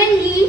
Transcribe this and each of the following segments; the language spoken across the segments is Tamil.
Family.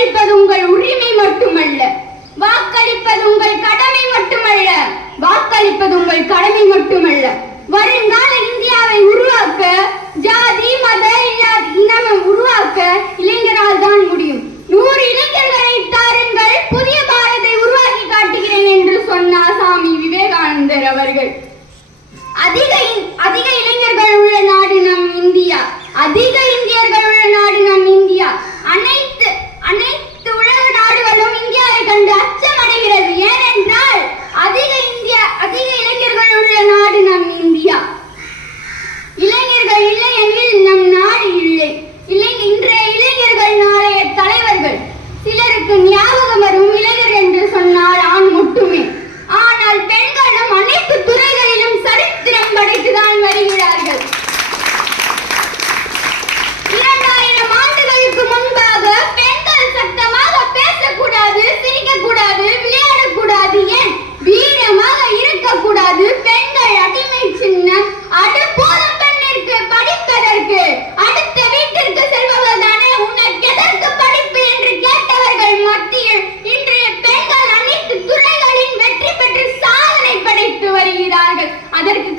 வாக்களிப்பது உங்கள் உரிமை மட்டுமல்ல. வாக்களிப்பது உங்கள் கடமை மட்டுமல்ல. வாக்களிப்பது உங்கள் கடமை மட்டுமல்ல. வருங்கால இந்தியாவை உருவாக்க கொண்டிருக்கிறார்கள் அதற்கு